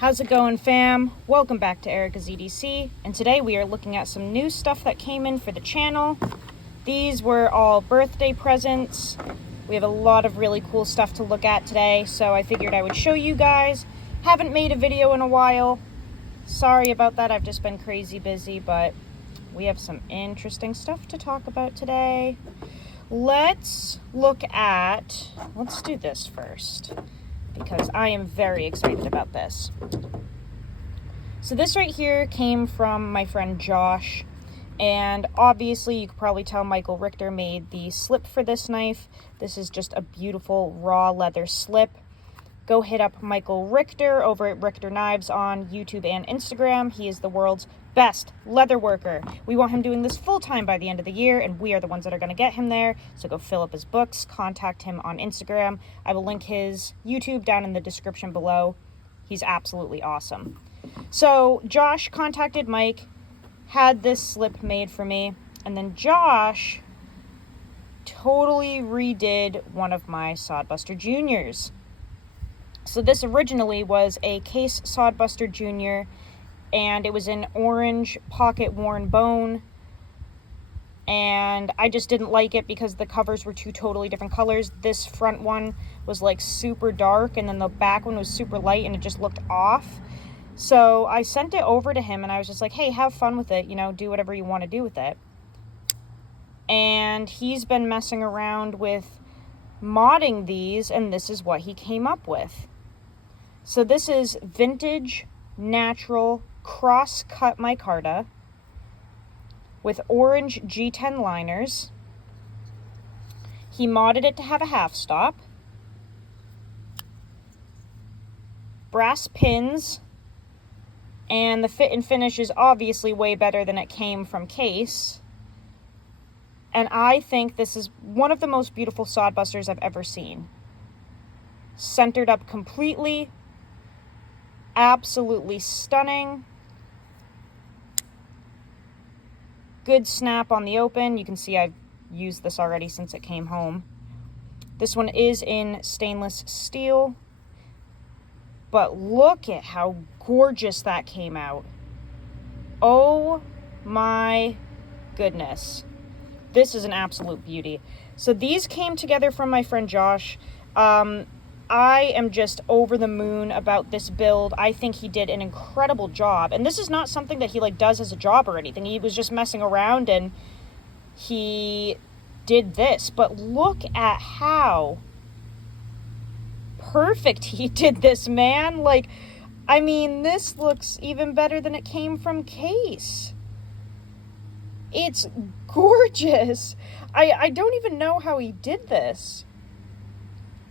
How's it going, fam? Welcome back to Erica's EDC, and today we are looking at some new stuff that came in for the channel. These were all birthday presents. We have a lot of really cool stuff to look at today, so I figured I would show you guys. Haven't made a video in a while. Sorry about that, I've just been crazy busy, but we have some interesting stuff to talk about today. Let's do this first, because I am very excited about this. So this right here came from my friend Josh, and obviously you could probably tell Michael Richter made the slip for this knife. This is just a beautiful raw leather slip. Go hit up Michael Richter over at Richter Knives on YouTube and Instagram. He is the world's best leather worker. We want him doing this full-time by the end of the year, and we are the ones that are going to get him there. So go fill up his books, contact him on Instagram. I will link his YouTube down in the description below. He's absolutely awesome. So Josh contacted Mike, had this slip made for me, and then Josh totally redid one of my Sodbuster Juniors. So this originally was a case Sodbuster Junior, and it was in orange pocket worn bone, and I just didn't like it because the covers were two totally different colors. This front one was like super dark, and then the back one was super light, and it just looked off. So I sent it over to him, and I was just like, hey, have fun with it, you know, do whatever you want to do with it. And he's been messing around with modding these, and this is what he came up with. So this is vintage natural cross-cut micarta with orange G10 liners. He modded it to have a half stop, brass pins, and the fit and finish is obviously way better than it came from case. And I think this is one of the most beautiful Sodbusters I've ever seen. Centered up completely. Absolutely stunning. Good snap on the open. You can see I've used this already since it came home. This one is in stainless steel. But look at how gorgeous that came out. Oh my goodness. This is an absolute beauty. So these came together from my friend Josh. I am just over the moon about this build. I think he did an incredible job. And this is not something that he does as a job or anything. He was just messing around and he did this. But look at how perfect he did this, man. I mean, this looks even better than it came from case. It's gorgeous. I don't even know how he did this.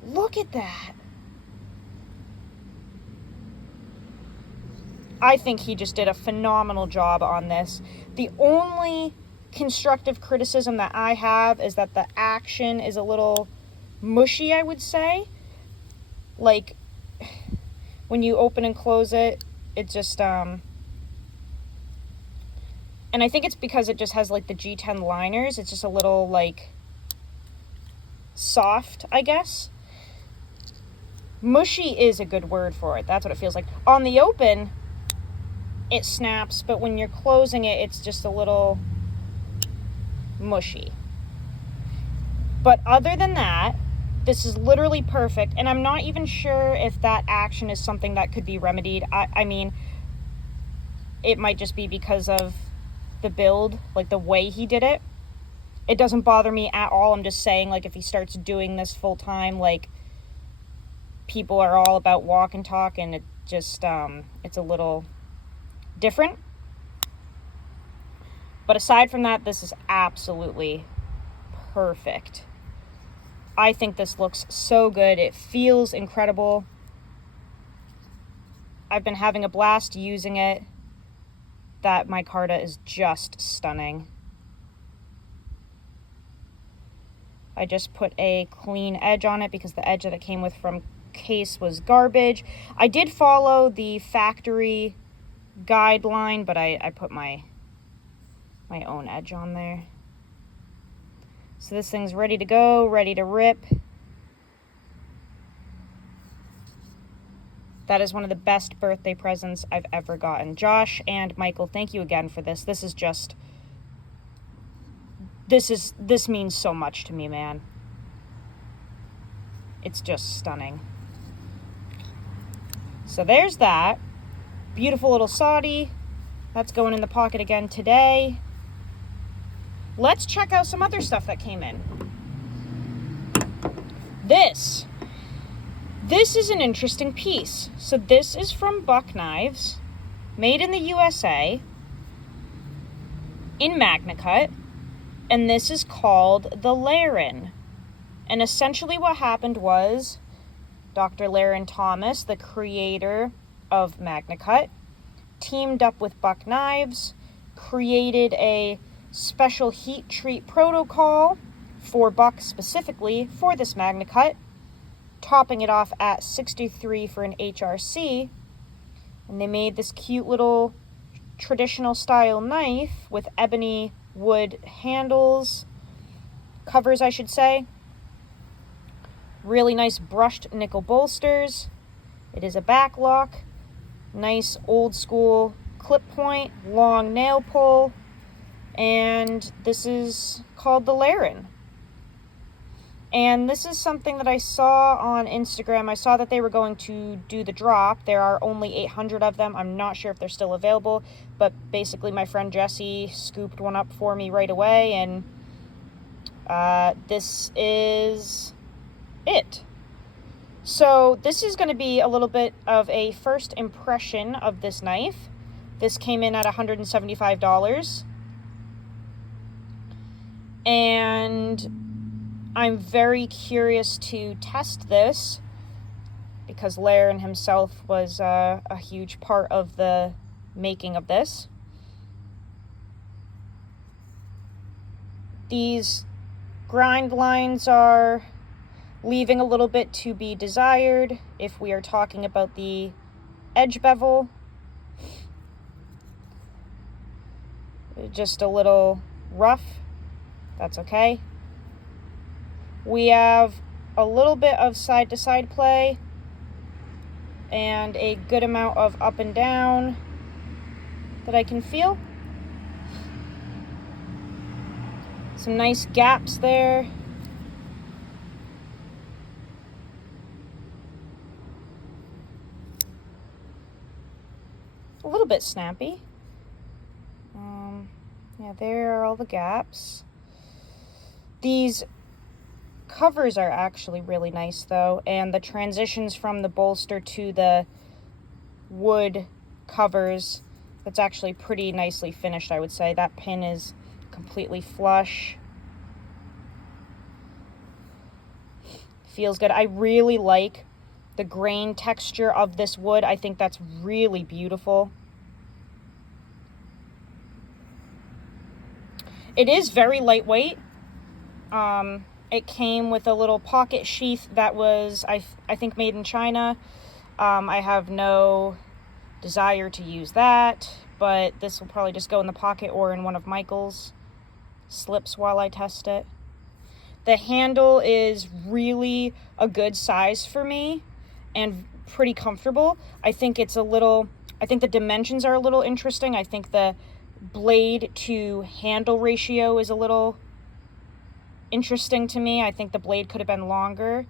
Look at that. I think he just did a phenomenal job on this. The only constructive criticism that I have is that the action is a little mushy, I would say. Like, when you open and close it, it just, and I think it's because it just has, the G10 liners. It's just a little, soft, I guess. Mushy is a good word for it. That's what it feels like. On the open, it snaps, but when you're closing it, it's just a little mushy. But other than that, this is literally perfect, and I'm not even sure if that action is something that could be remedied. I mean, it might just be because of the build, the way he did it. It doesn't bother me at all. I'm just saying, if he starts doing this full time, people are all about walk and talk, and it just, it's a little different. But aside from that, this is absolutely perfect. I think this looks so good. It feels incredible. I've been having a blast using it. That micarta is just stunning. I just put a clean edge on it because the edge that it came with from case was garbage. I did follow the factory guideline, but I put my own edge on there. So this thing's ready to go, ready to rip. That is one of the best birthday presents I've ever gotten. Josh and Michael, thank you again for this. This means so much to me, man. It's just stunning. So there's that. Beautiful little Soddy. That's going in the pocket again today. Let's check out some other stuff that came in. This is an interesting piece. So this is from Buck Knives, made in the USA, in MAXAMET, and this is called the Larrin. And essentially what happened was Dr. Larrin Thomas, the creator of MAXAMET, teamed up with Buck Knives, created a special heat treat protocol for Buck specifically for this MAXAMET, topping it off at 63 for an HRC. And they made this cute little traditional style knife with ebony wood handles, covers I should say. Really nice brushed nickel bolsters. It is a back lock, nice old school clip point, long nail pull, and this is called the Larrin. And this is something that I saw on Instagram. I saw that they were going to do the drop. There are only 800 of them. I'm not sure if they're still available, but basically my friend Jesse scooped one up for me right away, and this is it. So this is going to be a little bit of a first impression of this knife. This came in at $175. And I'm very curious to test this because Larrin himself was a huge part of the making of this. These grind lines are leaving a little bit to be desired if we are talking about the edge bevel. Just a little rough. That's okay. We have a little bit of side-to-side play and a good amount of up and down that I can feel. Some nice gaps there. A little bit snappy. Yeah, there are all the gaps. These covers are actually really nice though, and the transitions from the bolster to the wood covers, that's actually pretty nicely finished, I would say. That pin is completely flush. Feels good. I really like the grain texture of this wood. I think that's really beautiful. It is very lightweight. It came with a little pocket sheath that was, I think, made in China. I have no desire to use that, but this will probably just go in the pocket or in one of Michael's slips while I test it. The handle is really a good size for me and pretty comfortable. I think the dimensions are a little interesting. I think the blade to handle ratio is a little interesting to me. I think the blade could have been longer,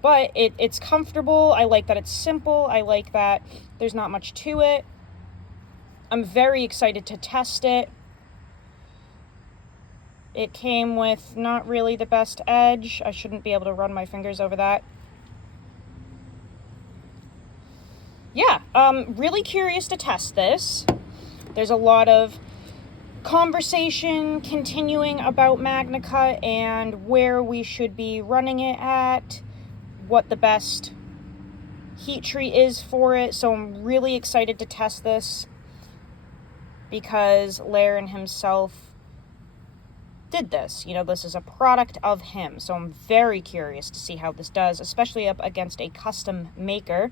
but it's comfortable. I like that it's simple. I like that there's not much to it. I'm very excited to test it. It came with not really the best edge. I shouldn't be able to run my fingers over that. Yeah, really curious to test this. There's a lot of conversation continuing about MAXAMET and where we should be running it at, what the best heat treat is for it. So I'm really excited to test this because Larrin himself did this. You know, this is a product of him. So I'm very curious to see how this does, especially up against a custom maker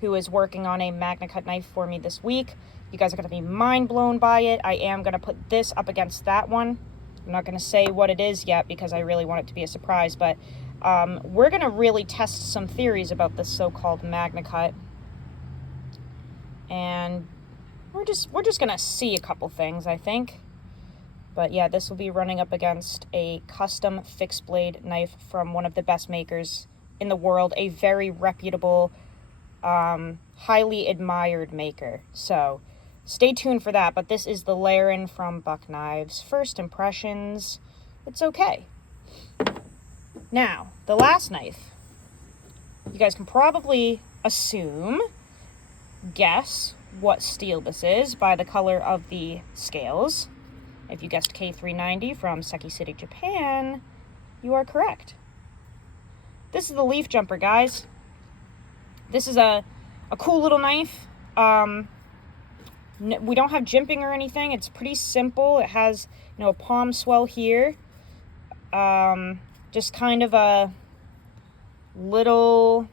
who is working on a MAXAMET knife for me this week. You guys are going to be mind blown by it. I am going to put this up against that one. I'm not going to say what it is yet because I really want it to be a surprise, but we're going to really test some theories about this so-called MagnaCut. And we're just going to see a couple things, I think. But yeah, this will be running up against a custom fixed blade knife from one of the best makers in the world, a very reputable, highly admired maker. So stay tuned for that. But this is the Larrin from Buck Knives. First impressions, it's okay. Now, the last knife. You guys can probably guess what steel this is by the color of the scales. If you guessed K390 from Seki City, Japan, you are correct. This is the LeafJumper, guys. This is a cool little knife. We don't have jimping or anything. It's pretty simple. It has, a palm swell here. Just kind of a little,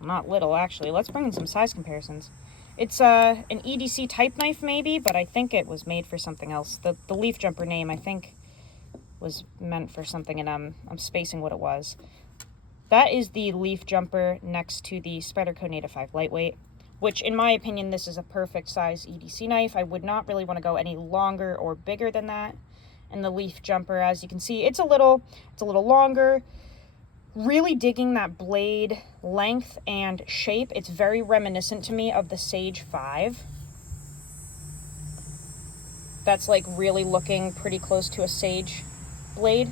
not little actually. Let's bring in some size comparisons. It's an EDC type knife maybe, but I think it was made for something else. The LeafJumper name, I think, was meant for something, and I'm spacing what it was. That is the LeafJumper next to the Spyderco Native 5 Lightweight, which in my opinion, this is a perfect size EDC knife. I would not really want to go any longer or bigger than that. And the LeafJumper, as you can see, it's a little longer. Really digging that blade length and shape. It's very reminiscent to me of the Sage 5. That's like really looking pretty close to a Sage blade.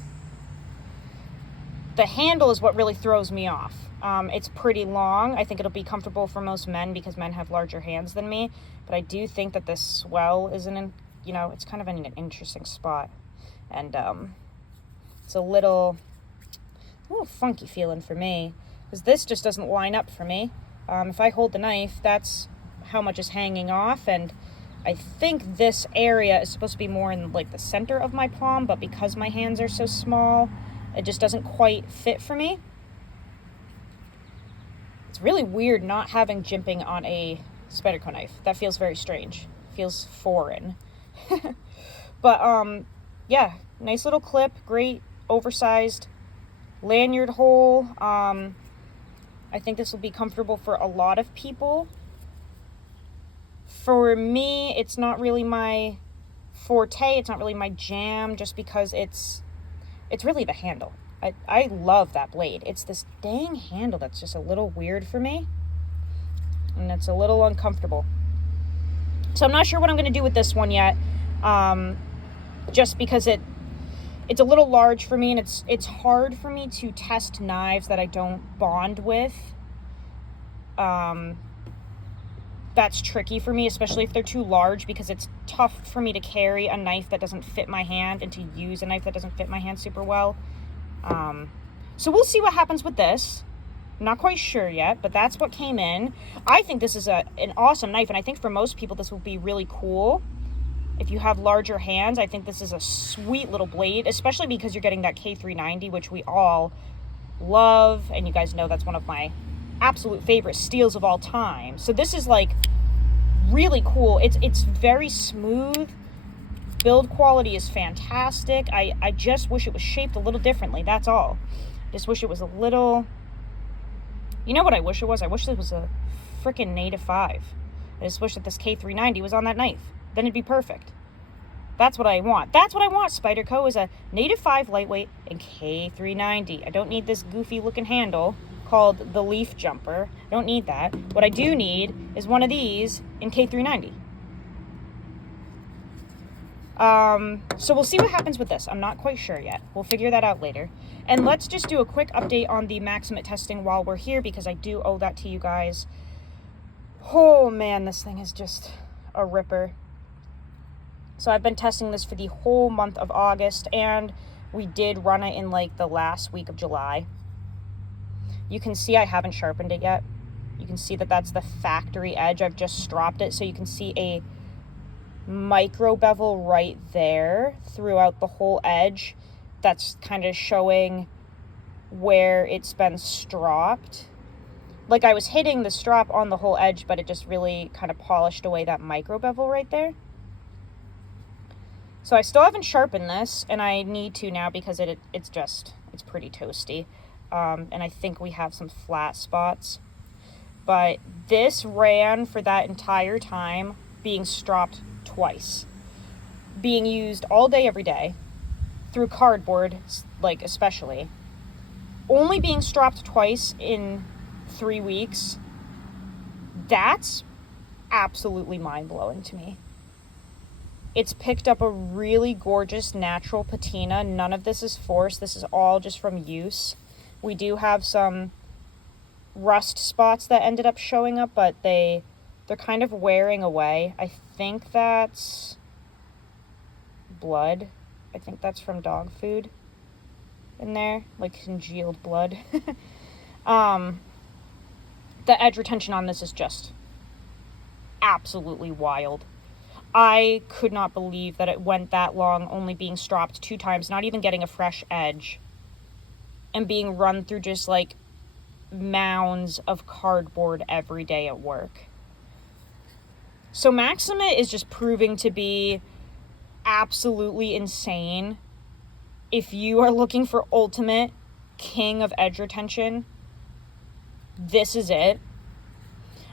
The handle is what really throws me off. It's pretty long. I think it'll be comfortable for most men because men have larger hands than me. But I do think that this swell is it's kind of in an interesting spot. And it's a little funky feeling for me, because this just doesn't line up for me. If I hold the knife, that's how much is hanging off, and I think this area is supposed to be more in like the center of my palm, but because my hands are so small, it just doesn't quite fit for me. It's really weird not having jimping on a Spyderco knife. That feels very strange. Feels foreign. But yeah, nice little clip, great oversized lanyard hole. I think this will be comfortable for a lot of people. For me, it's not really my forte. It's not really my jam, just because it's really the handle. I love that blade. It's this dang handle that's just a little weird for me, and it's a little uncomfortable. So I'm not sure what I'm going to do with this one yet, just because it's a little large for me, and it's hard for me to test knives that I don't bond with. That's tricky for me, especially if they're too large, because it's tough for me to carry a knife that doesn't fit my hand and to use a knife that doesn't fit my hand super well. So we'll see what happens with this. I'm not quite sure yet, but that's what came in. I think this is an awesome knife, and I think for most people this will be really cool. If you have larger hands, I think this is a sweet little blade, especially because you're getting that K390, which we all love, and you guys know that's one of my absolute favorite steels of all time. So this is like really cool. It's very smooth. Build quality is fantastic. I just wish it was shaped a little differently, that's all. Just wish it was a little... You know what I wish it was? I wish it was a freaking Native 5. I just wish that this K390 was on that knife. Then it'd be perfect. That's what I want. That's what I want, Spyderco, is a Native 5 lightweight and K390. I don't need this goofy looking handle called the LeafJumper. I don't need that. What I do need is one of these in K390. So we'll see what happens with this. I'm not quite sure yet. We'll figure that out later. And let's just do a quick update on the MAXAMET testing while we're here, because I do owe that to you guys. Oh man, this thing is just a ripper. So I've been testing this for the whole month of August, and we did run it in like the last week of July. You can see I haven't sharpened it yet. You can see that that's the factory edge. I've just stropped it, so you can see a micro bevel right there throughout the whole edge. That's kind of showing where it's been stropped. Like I was hitting the strop on the whole edge, but it just really kind of polished away that micro bevel right there. So I still haven't sharpened this, and I need to now because it's pretty toasty. and I think we have some flat spots. But this ran for that entire time, being stropped twice, being used all day, every day, through cardboard, like especially, only being stropped twice in 3 weeks. That's absolutely mind-blowing to me. It's picked up a really gorgeous natural patina. None of this is forced. This is all just from use. We do have some rust spots that ended up showing up, but they're kind of wearing away. I think that's blood. I think that's from dog food in there, like congealed blood. The edge retention on this is just absolutely wild. I could not believe that it went that long, only being stropped 2 times, not even getting a fresh edge, and being run through just like mounds of cardboard every day at work. So MAXAMET is just proving to be absolutely insane. If you are looking for ultimate king of edge retention, this is it.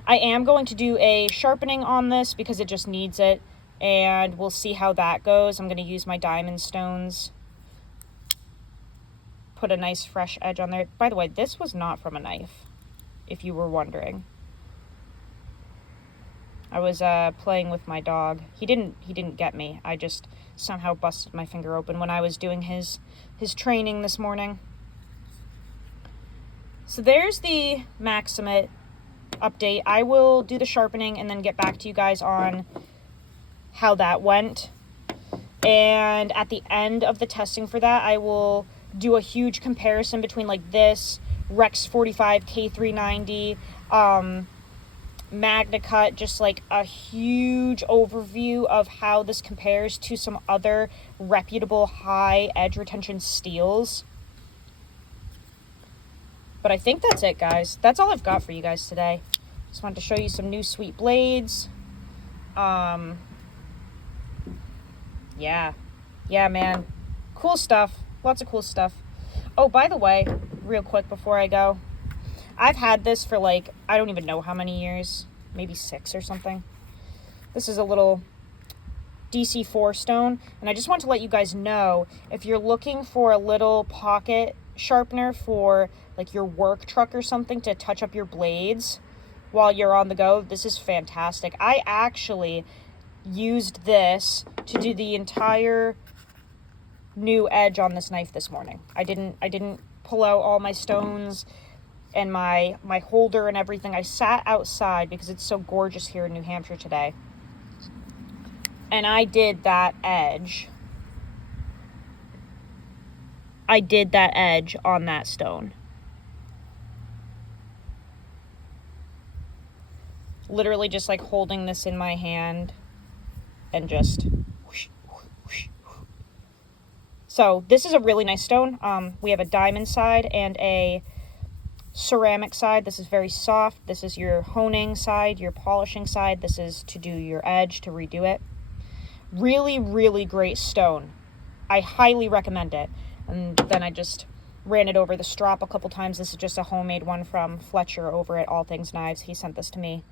I am going to do a sharpening on this because it just needs it, and we'll see how that goes. I'm going to use my diamond stones, put a nice fresh edge on there. By the way, this was not from a knife, if you were wondering. I was playing with my dog. He didn't get me. I just somehow busted my finger open when I was doing his training this morning. So there's the MAXAMET update. I will do the sharpening and then get back to you guys on how that went. And at the end of the testing for that, I will do a huge comparison between like this, Rex 45, K390, MagnaCut, just like a huge overview of how this compares to some other reputable high edge retention steels. But I think that's it, guys. That's all I've got for you guys today. Just wanted to show you some new sweet blades. Yeah, man. Cool stuff. Lots of cool stuff. Oh, by the way, real quick before I go, I've had this for like, I don't even know how many years, maybe 6 or something. This is a little DC4 stone, and I just want to let you guys know, if you're looking for a little pocket sharpener for like your work truck or something to touch up your blades while you're on the go, this is fantastic. I actually used this to do the entire new edge on this knife this morning. I didn't pull out all my stones and my holder and everything. I sat outside because it's so gorgeous here in New Hampshire today, and I did that edge. I did that edge on that stone. Literally just like holding this in my hand and just whoosh, whoosh, whoosh. So this is a really nice stone. We have a diamond side and a ceramic side. This is very soft. This is your honing side, your polishing side. This is to do your edge, to redo it. Really, really great stone. I highly recommend it. And then I just ran it over the strop a couple times. This is just a homemade one from Fletcher over at All Things Knives. He sent this to me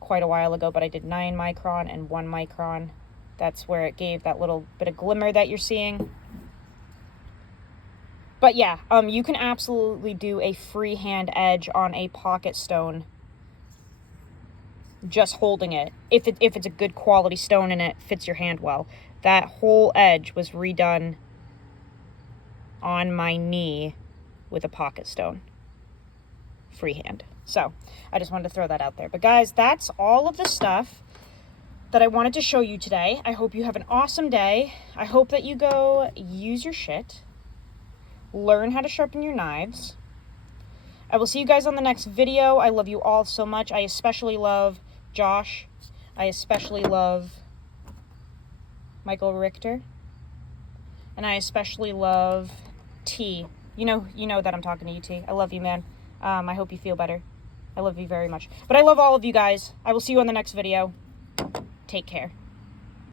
quite a while ago, but I did 9 micron and 1 micron. That's where it gave that little bit of glimmer that you're seeing. But yeah, you can absolutely do a freehand edge on a pocket stone just holding it. If it's a good quality stone and it fits your hand well. That whole edge was redone on my knee with a pocket stone. Freehand. So, I just wanted to throw that out there. But guys, that's all of the stuff that I wanted to show you today. I hope you have an awesome day. I hope that you go use your shit. Learn how to sharpen your knives. I will see you guys on the next video. I love you all so much. I especially love Josh. I especially love Michael Richter. And I especially love T. You know that I'm talking to you, T. I love you, man. I hope you feel better. I love you very much. But I love all of you guys. I will see you on the next video. Take care.